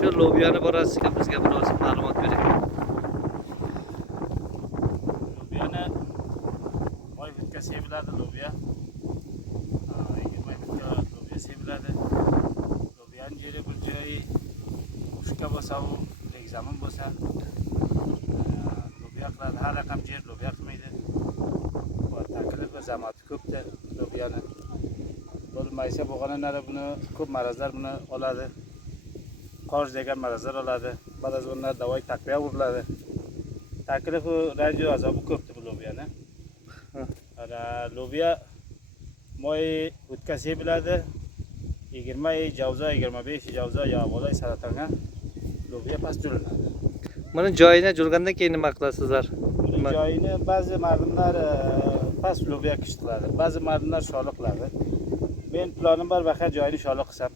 Şu lobyanı borasida bizga biroz ma'lumot bering. Lobiyani moy bitka seviladi lobiya. 20 bitka lobiya seviladi. Lobiyani yeri bir joyi ushka bo'lsa, u zamin bo'lsa, lobiya qiladi. Har raqam yer lobiya qilmaydi. Va taklif va zamoti ko'pdir lobiyani. Bo'lmaysa bo'lganidan buni ko'p marazlar buni oladi. Qoj degan marazlar oladi. Ba'zi onlar davoy takviya uriladi. Taklifi radio azobi ko'pdir bu lobiyani. Ana lobiya moy o'tkazib biladi. 20 javzo, 25 javzo yo bo'lay saratonga lobiya past julinadi. Buni joyini julgandan keyin nima qilasizlar? Joyini ba'zi mardimlar past lobiya qiladi. Ba'zi mardimlar sholi qiladi. Men planim bor, vaqt joyini sholi qilsam.